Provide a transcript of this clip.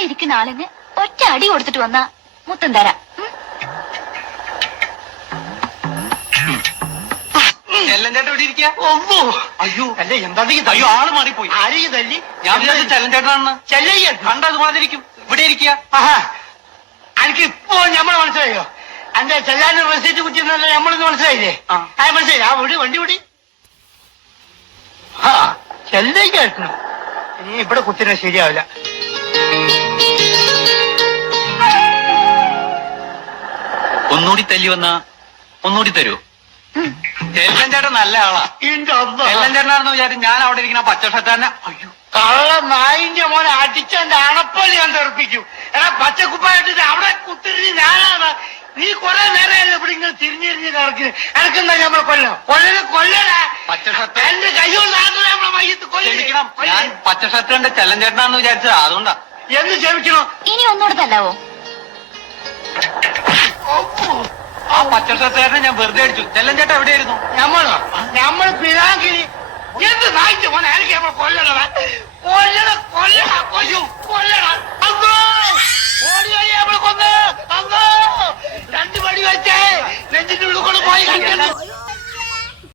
ഇരിക്കുന്ന ആളിന് ഒറ്റ അടി കൊടുത്തിട്ട് വന്നാ മുത്തം തരാം. ചെല്ലഞ്ചേട്ടൻ ഇവിടെ ഇരിക്കുക. അയ്യോ അല്ല എന്താ അയ്യോ ആള് മാറിപ്പോയി. ആരെയും തല്ലി? ഞാൻ വിചാരിച്ചു ചെല്ലഞ്ചേട്ടനാണെന്ന്. ചെല്ലയ്യ കണ്ടത് മാതിരിക്കും. ഇവിടെ ഇരിക്കുക. എനിക്ക് ഇപ്പോ ഞമ്മള് മനസ്സിലായോ? എന്റെ ചെല്ലാന്റെ റെസീറ്റ് കുറ്റിന്നല്ല നമ്മളിന്ന് മനസ്സിലായില്ലേ? മനസ്സിലായി. ആ വിടി വണ്ടി വിടി. ചെല്ലേക്ക് കേൾക്കണം. ഇനി ഇവിടെ കുത്തിനെ ശരിയാവില്ല. ഒന്നുകൂടി തല്ലി വന്നാ ഒന്നുകൂടി തരൂ. ചെല്ലഞ്ചേട്ടൻ നല്ല ആളാ. ചെല്ലഞ്ചേട്ടനാണെന്ന് വിചാരിച്ചു ഞാൻ അവിടെ ഇരിക്കുന്ന പച്ച ഷർട്ടാനെ. അയ്യോ കള്ള നായിന്റെ മോനെ അടിച്ചെന്റെ അണപ്പള്ളി ഞാൻ തെറിപ്പിക്കും. എടാ പച്ചക്കുപ്പായിട്ടിട്ട് അവിടെ കുത്തിരിഞ്ഞ് ഞാനാണ്. നീ കുറെ നേരമല്ലേ ഇവിടെ ഇങ്ങനെ തിരിഞ്ഞിരിഞ്ഞ് കിടക്കുന്നു. എനക്കെന്താ നമ്മളെ കൊല്ലണ പച്ച ഷർട്ട് എന്റെ കൈകൊണ്ട് നമ്മളെ മയ്യത്ത് ക്ഷമിക്കണം. ഞാൻ പച്ച ഷർട്ട് കണ്ട ചെല്ലഞ്ചേട്ടനാണെന്ന് വിചാരിച്ചത് അതുകൊണ്ടാ. എന്ന് ക്ഷമിക്കണോ? ഇനി ഒന്നുകൂടെ തല്ലാവോ? ആ പച്ച ഷർട്ടുകാരനെ ഞാൻ വെറുതെ അടിച്ചു. ചെല്ലഞ്ചേട്ടൻ എവിടെയായിരുന്നു? നമ്മൾ പിരാങ്കിരി എന്ത് നായിന്റെ മോനെ എനിക്ക് നമ്മൾ കൊല്ലണ കൊല്ലണ കൊല്ലണ കൊല്ലണ